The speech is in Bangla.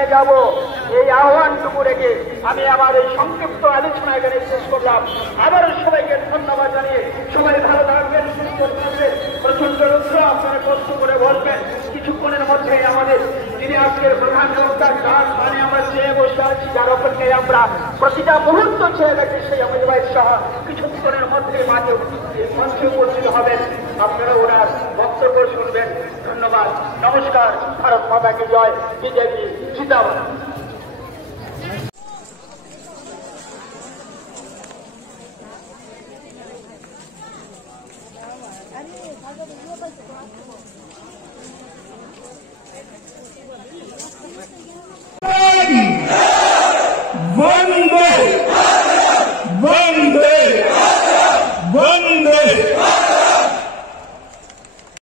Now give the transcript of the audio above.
নিয়ে যাব এই আহ্বানটুকু রেখে আমি আমার এই সংক্ষিপ্ত আলোচনা এখানে শেষ করলাম। আবারও সবাইকে ধন্যবাদ জানিয়ে সবাই ভালো থাকবেন, সুস্থ থাকবেন। প্রচন্ড রুদ্র আপনারা কষ্ট করে বলবেন। কিছুক্ষণের মধ্যে আমাদের যিনি আজকের প্রধান বক্তা তার মানে আমরা চেয়ে বসে আছি, যার অপেক্ষায় আমরা প্রতিটা মুহূর্ত চেয়ে থাকি, সেই অমিত ভাই শাহ কিছুক্ষণের মধ্যে মাঝে মঞ্চে উপস্থিত হবেন। আপনারা ওনার বক্তব্য শুনবেন। ধন্যবাদ, নমস্কার। ভারত মাতা কি জয়। বিজেপি জিন্দাবাদ। 아니, 가격은 이어갈 것 같고.